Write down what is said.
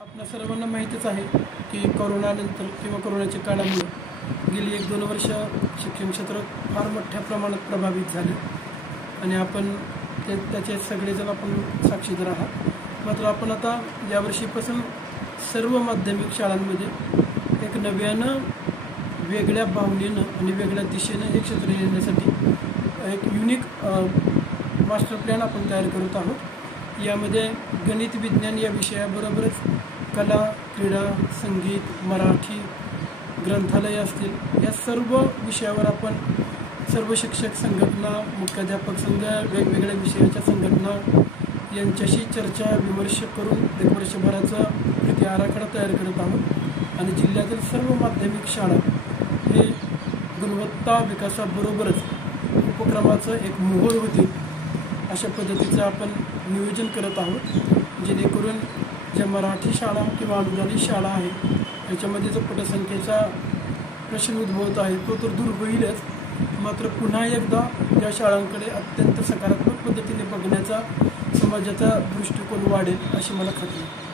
आपल्या सर्वांना माहीतच आहे की कोरोनानंतर किंवा कोरोनाच्या काळामुळे गेली 1-2 वर्ष शिक्षण क्षेत्र फार मोठ्या प्रमाणात प्रभावित झाले आणि आपण त्याचे सगळेजण आपण साक्षीदार आहात। मात्र आपण आता यावर्षीपासून सर्व माध्यमिक शाळांमध्ये एक नव्यानं वेगळ्या भावनेनं आणि वेगळ्या दिशेनं हे क्षेत्र येण्यासाठी एक युनिक मास्टर प्लॅन आपण तयार करत आहोत। यामध्ये गणित विज्ञान या विषयाबरोबरच कला, क्रीडा, संगीत, मराठी, ग्रंथालय असतील या सर्व विषयावर आपण सर्व शिक्षक संघटना, मुख्याध्यापक संघ, वेगवेगळ्या विषयाच्या संघटना यांच्याशी चर्चा विमर्श करून एक वर्षभराचा कृती आराखडा तयार करत आहोत आणि जिल्ह्यातील सर्व माध्यमिक शाळा हे गुणवत्ता विकासाबरोबरच उपक्रमाचं एक मोहोर होतील अशा पद्धतीचं आपण नियोजन करत आहोत, जेणेकरून ज्या मराठी शाळा किंवा अनुदानित शाळा आहे याच्यामध्ये जो पटसंख्येचा प्रश्न उद्भवत आहे तो तर दूर होईलच, मात्र पुन्हा एकदा या शाळांकडे अत्यंत सकारात्मक पद्धतीने बघण्याचा समाजाचा दृष्टिकोन वाढेल अशी मला खात्री आहे।